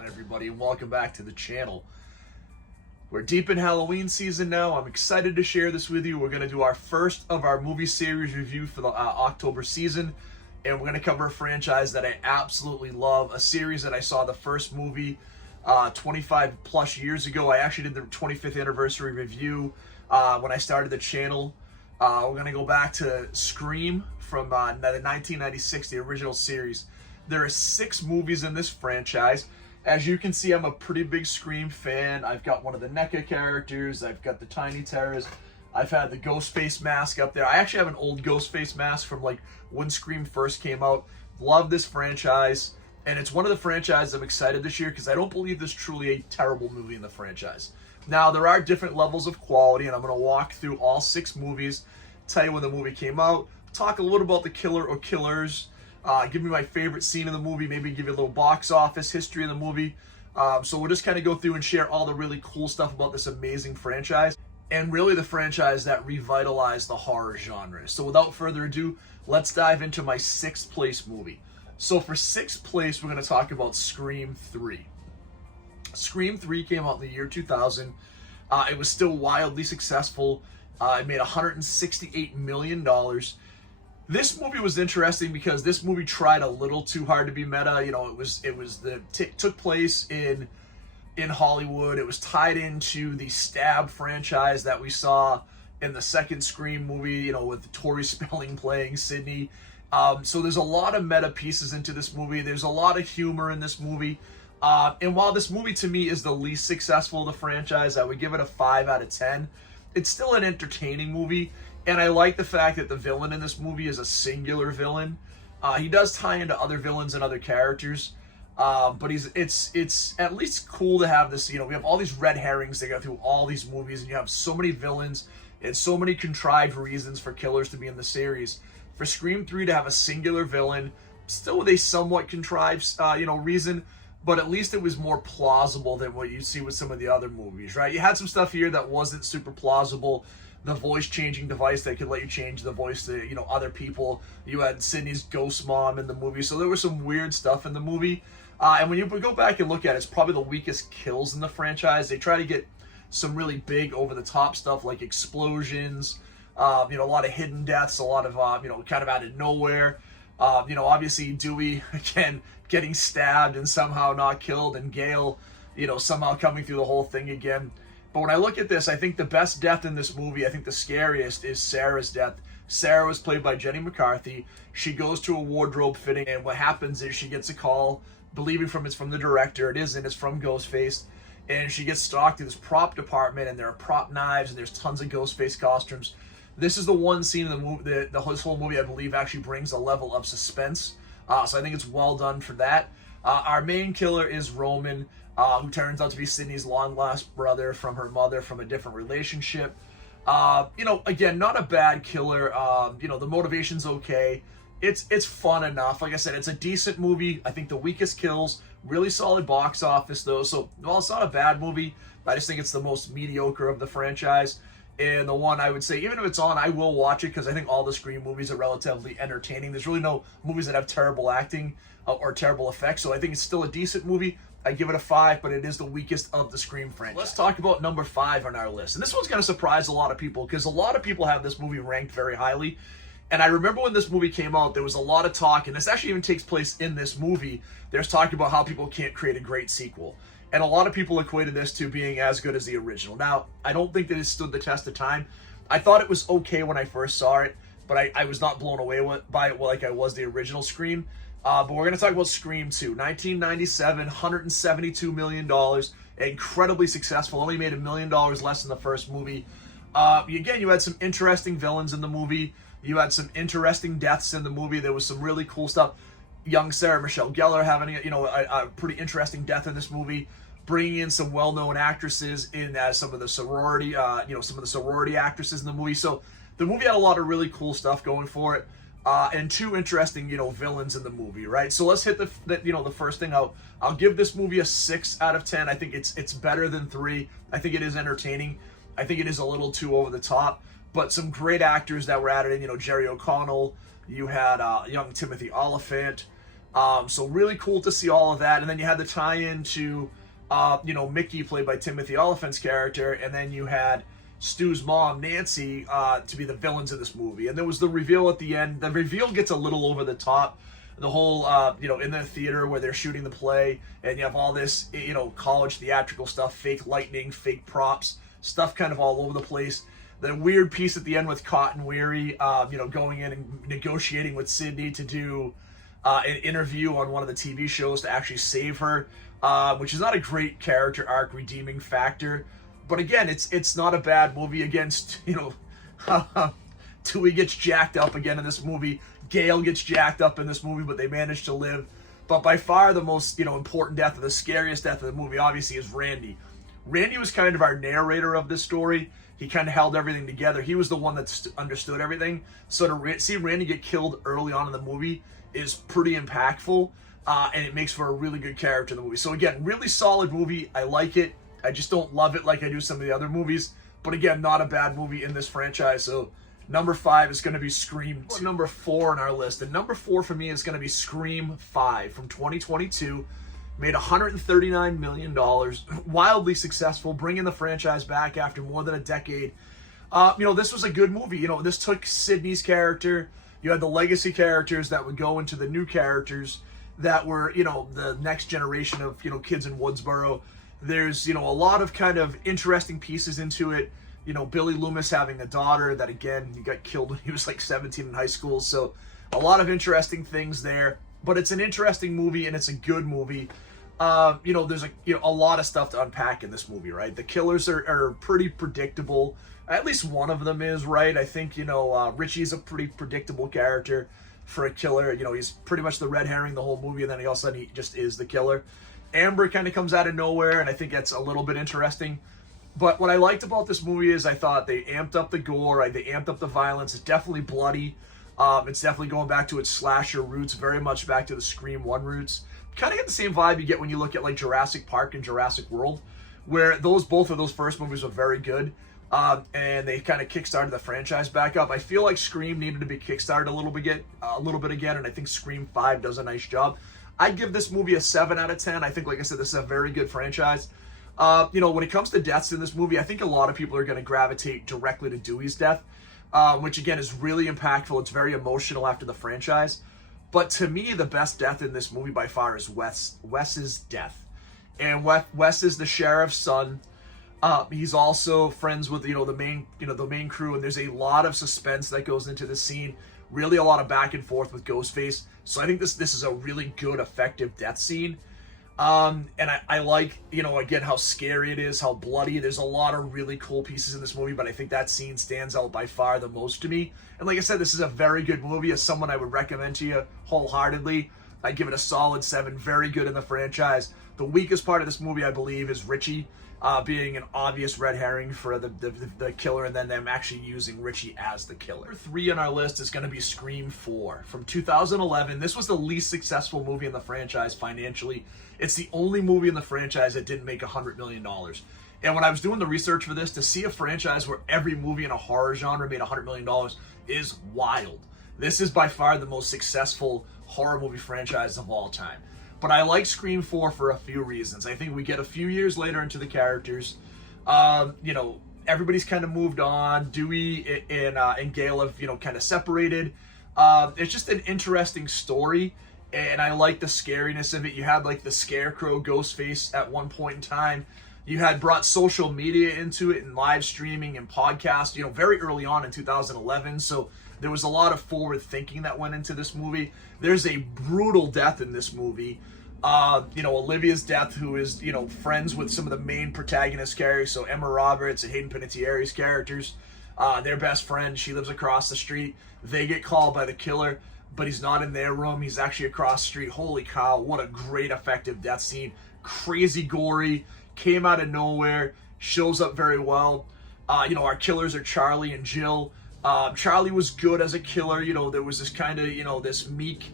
on, everybody, and welcome back to the channel. We're deep in Halloween season now. I'm excited to share this with you. We're going to do our first of our movie series review for the October season, and we're going to cover a franchise that I absolutely love, a series that I saw the first movie 25 plus years ago. I actually did the 25th anniversary review when I started the channel. We're going to go back to Scream from the 1996, the original series. There are 6 movies in this franchise. As you can see, I'm a pretty big Scream fan. I've got one of the NECA characters. I've got the Tiny Terrors. I've had the Ghostface mask up there. I actually have an old Ghostface mask from like when Scream first came out. Love this franchise. And it's one of the franchises I'm excited this year because I don't believe there's truly a terrible movie in the franchise. Now, there are different levels of quality, and I'm going to walk through all 6 movies, tell you when the movie came out, talk a little about the killer or killers, give me my favorite scene in the movie, maybe give you a little box office history in the movie. So we'll just kind of go through and share all the really cool stuff about this amazing franchise, and really the franchise that revitalized the horror genre. So without further ado, let's dive into my 6th place movie. So for 6th place, we're going to talk about Scream 3. Scream 3 came out in the year 2000. It was still wildly successful. It made $168 million. This movie was interesting because this movie tried a little too hard to be meta. You know, took place in Hollywood. It was tied into the Stab franchise that we saw in the second Scream movie, you know, with Tori Spelling playing Sidney. So there's a lot of meta pieces into this movie. There's a lot of humor in this movie. And while this movie to me is the least successful of the franchise, I would give it a 5 out of 10. It's still an entertaining movie. And I like the fact that the villain in this movie is a singular villain. He does tie into other villains and other characters, but it's at least cool to have this. You know, we have all these red herrings that go through all these movies, and you have so many villains and so many contrived reasons for killers to be in the series. For Scream 3 to have a singular villain, still with a somewhat contrived, reason, but at least it was more plausible than what you see with some of the other movies, right? You had some stuff here that wasn't super plausible. The voice-changing device that could let you change the voice to, other people. You had Sidney's ghost mom in the movie, so there was some weird stuff in the movie. And when you go back and look at it, it's probably the weakest kills in the franchise. They try to get some really big, over-the-top stuff like explosions, a lot of hidden deaths, a lot of, kind of out of nowhere. Obviously Dewey, again, getting stabbed and somehow not killed, and Gale, somehow coming through the whole thing again. But when I look at this, I think the best death in this movie, I think the scariest, is Sarah's death. Sarah was played by Jenny McCarthy. She goes to a wardrobe fitting, and what happens is she gets a call, believing it's from the director. It isn't. It's from Ghostface. And she gets stalked through this prop department, and there are prop knives, and there's tons of Ghostface costumes. This is the one scene in the movie, the whole movie, I believe, actually brings a level of suspense. So I think it's well done for that. Our main killer is Roman, who turns out to be Sidney's long-lost brother from her mother from a different relationship. Again, not a bad killer. The motivation's okay. It's fun enough. Like I said, it's a decent movie. I think the weakest kills, really solid box office, though. So, while it's not a bad movie, I just think it's the most mediocre of the franchise. And the one I would say, even if it's on, I will watch it because I think all the Scream movies are relatively entertaining. There's really no movies that have terrible acting or terrible effects. So I think it's still a decent movie. I give it a 5, but it is the weakest of the Scream franchise. Let's talk about number 5 on our list. And this one's going to surprise a lot of people because a lot of people have this movie ranked very highly. And I remember when this movie came out, there was a lot of talk, and this actually even takes place in this movie. There's talk about how people can't create a great sequel. And a lot of people equated this to being as good as the original. Now, I don't think that it stood the test of time. I thought it was okay when I first saw it, but I was not blown away by it like I was the original Scream. But we're going to talk about Scream 2. 1997, $172 million. Incredibly successful. Only made $1 million less than the first movie. Again, you had some interesting villains in the movie. You had some interesting deaths in the movie. There was some really cool stuff. Young Sarah Michelle Gellar having a pretty interesting death in this movie. Bringing in some well-known actresses in as some of the sorority actresses in the movie. So the movie had a lot of really cool stuff going for it. And 2 interesting, villains in the movie, right? So let's hit the first thing out. I'll give this movie a 6 out of 10. I think it's better than 3. I think it is entertaining. I think it is a little too over the top, but some great actors that were added in. Jerry O'Connell. You had young Timothy Olyphant. So really cool to see all of that. And then you had the tie-in to, Mickey, played by Timothy Olyphant's character, and then you had Stu's mom, Nancy, to be the villains of this movie. And there was the reveal at the end. The reveal gets a little over the top. The whole, in the theater where they're shooting the play, and you have all this, college theatrical stuff, fake lightning, fake props, stuff kind of all over the place. The weird piece at the end with Cotton Weary, going in and negotiating with Sydney to do an interview on one of the TV shows to actually save her, which is not a great character arc redeeming factor. But again, it's not a bad movie. Against, Tui gets jacked up again in this movie. Gale gets jacked up in this movie, but they manage to live. But by far the most, important death, or the scariest death of the movie, obviously, is Randy. Randy was kind of our narrator of this story. He kind of held everything together. He was the one that understood everything. So to see Randy get killed early on in the movie is pretty impactful, and it makes for a really good character in the movie. So again, really solid movie. I like it. I just don't love it like I do some of the other movies. But again, not a bad movie in this franchise. So number 5 is going to be Scream 2. Number 4 on our list. And number 4 for me is going to be Scream 5 from 2022. Made $139 million. Wildly successful, bringing the franchise back after more than a decade. This was a good movie. This took Sydney's character. You had the legacy characters that would go into the new characters that were, the next generation of, kids in Woodsboro. There's, a lot of kind of interesting pieces into it. Billy Loomis having a daughter that, again, he got killed when he was like 17 in high school. So a lot of interesting things there. But it's an interesting movie, and it's a good movie. There's a lot of stuff to unpack in this movie, right? The killers are pretty predictable. At least one of them is, right? I think, Richie's a pretty predictable character for a killer. He's pretty much the red herring the whole movie, and then all of a sudden he just is the killer. Amber kind of comes out of nowhere, and I think that's a little bit interesting. But what I liked about this movie is I thought they amped up the gore, they amped up the violence. It's definitely bloody. It's definitely going back to its slasher roots, very much back to the Scream 1 roots. Kind of get the same vibe you get when you look at like Jurassic Park and Jurassic World, where both of those first movies were very good. And they kind of kickstarted the franchise back up. I feel like Scream needed to be kickstarted a little bit again, and I think Scream 5 does a nice job. I'd give this movie a 7 out of 10. I think, like I said, this is a very good franchise. When it comes to deaths in this movie, I think a lot of people are going to gravitate directly to Dewey's death, which again is really impactful. It's very emotional after the franchise. But to me, the best death in this movie by far is Wes's death. And Wes is the sheriff's son. He's also friends with the main crew, and there's a lot of suspense that goes into the scene. Really, a lot of back and forth with Ghostface. So I think this is a really good, effective death scene. And I like, again, how scary it is, how bloody. There's a lot of really cool pieces in this movie, but I think that scene stands out by far the most to me. And like I said, this is a very good movie. As someone I would recommend to you wholeheartedly, I give it a solid 7. Very good in the franchise. The weakest part of this movie, I believe, is Richie being an obvious red herring for the killer, and then them actually using Richie as the killer. Number 3 on our list is going to be Scream 4 from 2011. This was the least successful movie in the franchise financially. It's the only movie in the franchise that didn't make $100 million. And when I was doing the research for this, to see a franchise where every movie in a horror genre made $100 million is wild. This is by far the most successful horror movie franchise of all time. But I like Scream 4 for a few reasons. I think we get a few years later into the characters. Everybody's kind of moved on. Dewey and Gale have, kind of separated. It's just an interesting story, and I like the scariness of it. You had, like, the Scarecrow Ghostface at one point in time. You had brought social media into it and live streaming and podcast, very early on in 2011. So there was a lot of forward thinking that went into this movie. There's a brutal death in this movie. Olivia's death, who is, friends with some of the main protagonist characters. So Emma Roberts and Hayden Panettiere's characters, their best friend. She lives across the street. They get called by the killer, but he's not in their room. He's actually across the street. Holy cow, what a great effective death scene. Crazy gory, came out of nowhere, shows up very well. Our killers are Charlie and Jill. Charlie was good as a killer. There was this kind of, this meek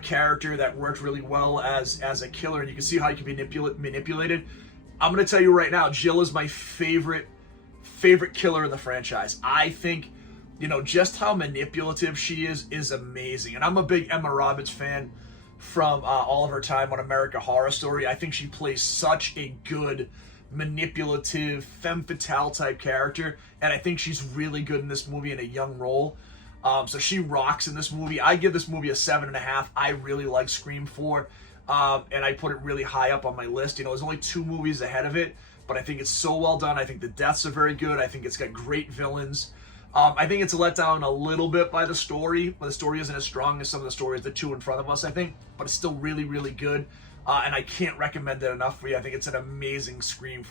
character that worked really well as a killer, and you can see how he can be manipulated. I'm going to tell you right now, Jill is my favorite killer in the franchise. I think, just how manipulative she is amazing. And I'm a big Emma Roberts fan. from all of her time on American Horror Story. I think she plays such a good manipulative femme fatale type character, and I think she's really good in this movie in a young role. So she rocks in this movie. I give this movie a 7.5. I really like Scream 4, and I put it really high up on my list. You know, there's only 2 movies ahead of it, but I think it's so well done. I think the deaths are very good. I think it's got great villains. I think it's let down a little bit by the story, but the story isn't as strong as some of the stories, the 2 in front of us, I think, but it's still really, really good. And I can't recommend it enough for you. I think it's an amazing Scream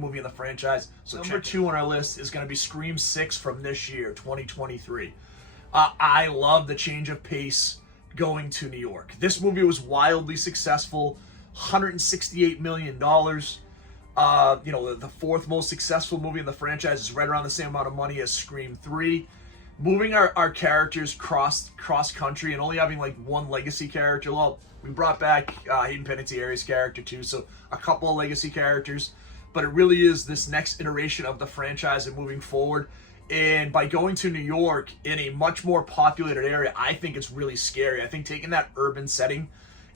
movie in the franchise. So number 2 on our list is going to be Scream 6 from this year, 2023. I love the change of pace going to New York. This movie was wildly successful, $168 million. You know, the 4th most successful movie in the franchise is right around the same amount of money as Scream 3. Moving our characters cross country and only having like one legacy character. Well, we brought back Hayden Panettiere's character too, so a couple of legacy characters. But it really is this next iteration of the franchise and moving forward. And by going to New York in a much more populated area, I think it's really scary. I think taking that urban setting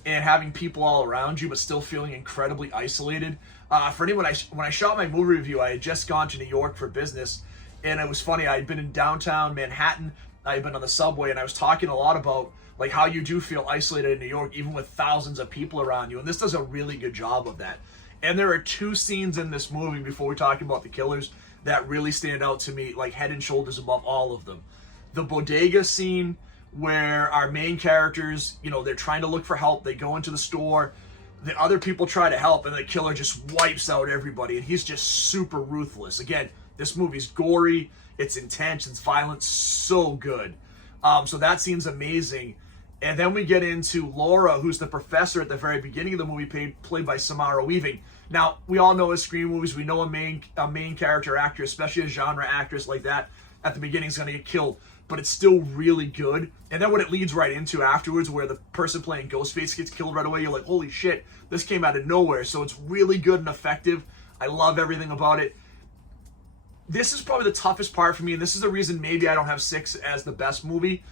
and having people all around you but still feeling incredibly isolated. For anyone, when I shot my movie review, I had just gone to New York for business, and it was funny. I had been in downtown Manhattan, I had been on the subway, and I was talking a lot about like how you do feel isolated in New York, even with thousands of people around you, and this does a really good job of that. And there are 2 scenes in this movie, before we talk about the killers, that really stand out to me, like head and shoulders above all of them. The bodega scene, where our main characters, you know, they're trying to look for help. They go into the store, the other people try to help, and the killer just wipes out everybody, and he's just super ruthless. Again, this movie's gory, it's intense, it's violent, so good. So that scene's amazing. And then we get into Laura, who's the professor at the very beginning of the movie, played by Samara Weaving. Now, we all know as Scream movies, we know a main character actor, especially a genre actress like that, at the beginning is going to get killed. But it's still really good. And then what it leads right into afterwards, where the person playing Ghostface gets killed right away, you're like, holy shit, this came out of nowhere. So it's really good and effective. I love everything about it. This is probably the toughest part for me, and this is the reason maybe I don't have 6 as the best movie.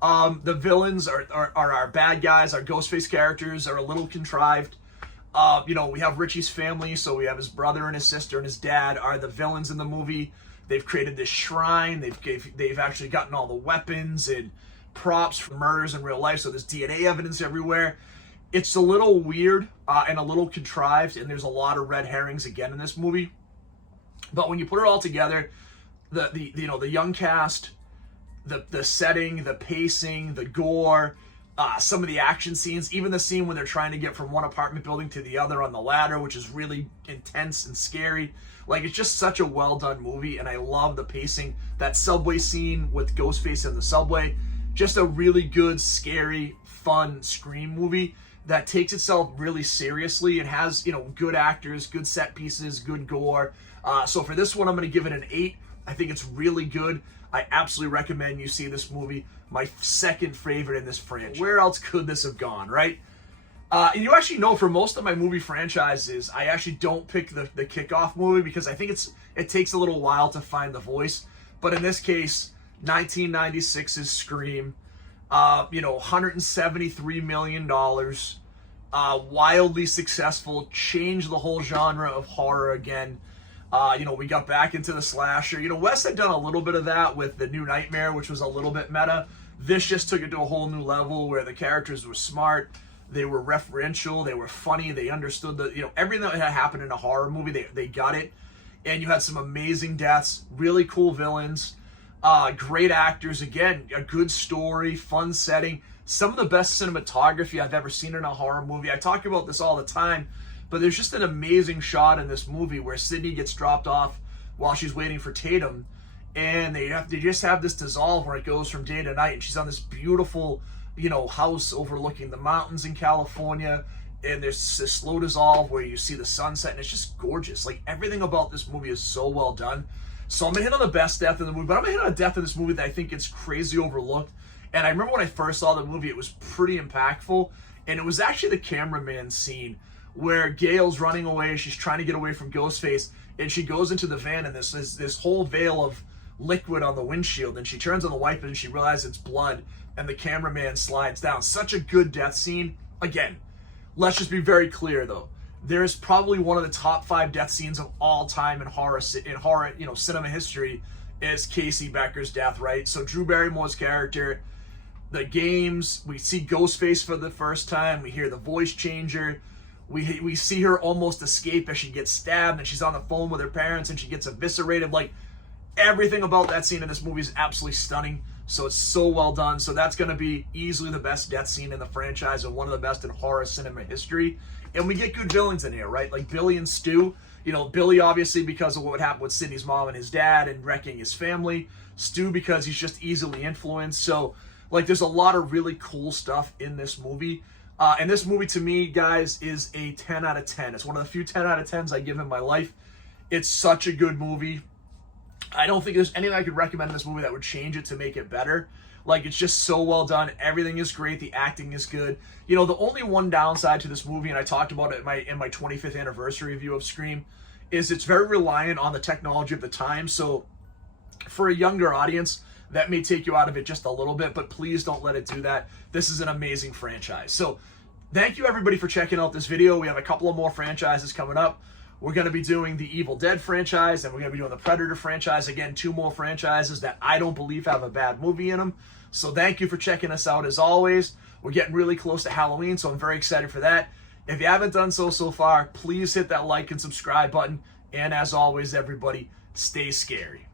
The villains are our bad guys. Our Ghostface characters are a little contrived. You know, we have Richie's family, so we have his brother and his sister and his dad are the villains in the movie. They've created this shrine. They've actually gotten all the weapons and props for murders in real life, so there's DNA evidence everywhere. It's a little weird and a little contrived, and there's a lot of red herrings again in this movie. But when you put it all together, the young cast, the setting, the pacing, the gore, some of the action scenes, even the scene when they're trying to get from one apartment building to the other on the ladder, which is really intense and scary. Like, it's just such a well-done movie, and I love the pacing. That subway scene with Ghostface in the subway, just a really good, scary, fun Scream movie that takes itself really seriously and has, you know, good actors, good set pieces, good gore. So for this one, I'm going to give it an 8. I think it's really good. I absolutely recommend you see this movie. My 2nd favorite in this franchise. Where else could this have gone, right? And you actually know, for most of my movie franchises, I actually don't pick the kickoff movie because I think it takes a little while to find the voice. But in this case, 1996's Scream, you know, $173 million, wildly successful, changed the whole genre of horror again. You know, we got back into the slasher. You know, Wes had done a little bit of that with The New Nightmare, which was a little bit meta. This just took it to a whole new level where the characters were smart, they were referential, they were funny, they understood the, you know, everything that had happened in a horror movie, they got it. And you had some amazing deaths, really cool villains, great actors, again, a good story, fun setting, some of the best cinematography I've ever seen in a horror movie. I talk about this all the time, but there's just an amazing shot in this movie where Sydney gets dropped off while she's waiting for Tatum, and they just have this dissolve where it goes from day to night, and she's on this beautiful, you know, house overlooking the mountains in California, and there's this slow dissolve where you see the sunset, and it's just gorgeous. Like, everything about this movie is so well done. So I'm gonna hit on the best death in the movie, but I'm gonna hit on a death in this movie that I think gets crazy overlooked. And I remember when I first saw the movie, it was pretty impactful, and it was actually the cameraman scene where Gail's running away, she's trying to get away from Ghostface, and she goes into the van, and this whole veil liquid on the windshield, and she turns on the wiper and she realizes it's blood, and the cameraman slides down. Such a good death scene. Again, let's just be very clear though. There's probably one of the top 5 death scenes of all time in horror, cinema history, is Casey Becker's death, right? So Drew Barrymore's character, the games, we see Ghostface for the first time, we hear the voice changer, we see her almost escape as she gets stabbed, and she's on the phone with her parents and she gets eviscerated. Like, everything about that scene in this movie is absolutely stunning. So it's so well done. So that's going to be easily the best death scene in the franchise and one of the best in horror cinema history. And we get good villains in here, right? Like Billy and Stu. You know, Billy obviously because of what happened with Sidney's mom and his dad and wrecking his family. Stu because he's just easily influenced. So, like, there's a lot of really cool stuff in this movie. And this movie, to me, guys, is a 10 out of 10. It's one of the few 10 out of 10s I give in my life. It's such a good movie. I don't think there's anything I could recommend in this movie that would change it to make it better. Like, it's just so well done. Everything is great. The acting is good. You know, the only one downside to this movie, and I talked about it in my 25th anniversary review of Scream, is it's very reliant on the technology of the time. So for a younger audience, that may take you out of it just a little bit, but please don't let it do that. This is an amazing franchise. So thank you everybody for checking out this video. We have a couple of more franchises coming up. We're going to be doing the Evil Dead franchise, and we're going to be doing the Predator franchise. Again, 2 more franchises that I don't believe have a bad movie in them. So thank you for checking us out as always. We're getting really close to Halloween, so I'm very excited for that. If you haven't done so far, please hit that like and subscribe button. And as always, everybody, stay scary.